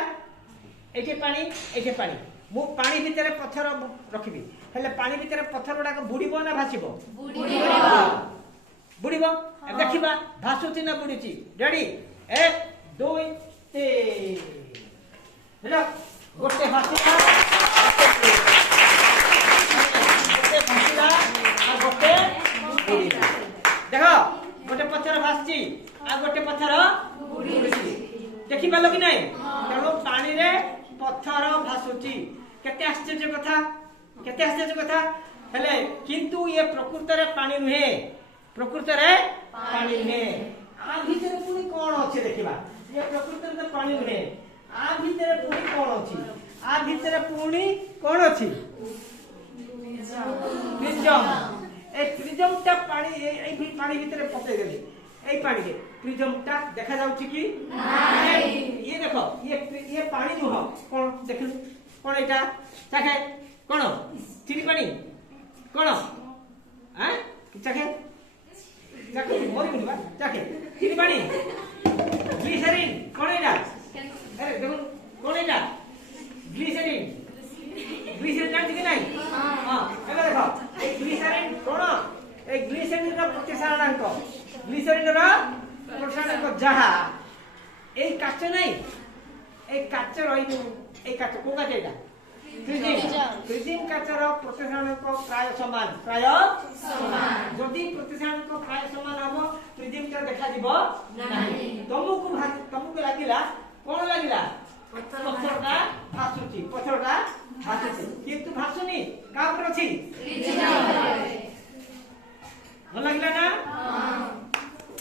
भासिला एठी पानी मु पानी भितर पत्थर रखिबी हेले पानी भितर पत्थर गुडा बुड़ीबो ना भासिबो बुड़ीबो देखिबा भासुची ना बुड़ीची रेडी 1 2 3 हेलो गोटे भासिला गोटे देखो गोटे पत्थर भासची आ गोटे पत्थर बुड़ीची देखि पालो कि नहीं तेणु पानी रे पत्थर भासुची केते आश्चर्य कथा हेले किंतु ये प्रकृत रे पानी नुहे प्रकृत रे पानी नुहे आ भीतर पुनी कोन अछि देखिबा ये प्रकृत रे तो पानी नुहे आ भीतर पुनी कोन अछि आ भीतर पुनी कोन अछि प्रिज्म ए प्रिज्म ता पानी ए पानी भीतर पके गेले ए पानी के प्रिज्म ता देखा जाउची कि नहीं ये देखो ये पानी नुह कोन देखलु कोन एटा चाखे कोन चिनी पानी कोन हैं चाखे चाखे मोरी मुनिबा चाखे चिनी पानी ग्लिसरीन कोन एटा अरे देखो कोन एटा ग्लिसरीन जान कि नहीं हां एबे देखो ए ग्लिसरीन कोन ए ग्लिसरीन रो प्रतिसारणांक ग्लिसरीन रो प्रतिसारणांक जहा ए काच नहीं ए काच रही ए काच को काच एटा प्रिज्म काच रो प्रतिसारणांक प्राय समान जदि प्रतिसारणांक प्राय समान हबो प्रिज्म ता देखा दिबो नहीं तुमको लागिला कोन लागिला पत्थरटा भासुची किंतु भासुनी का पर अछि प्रिज्म भल लागिला ना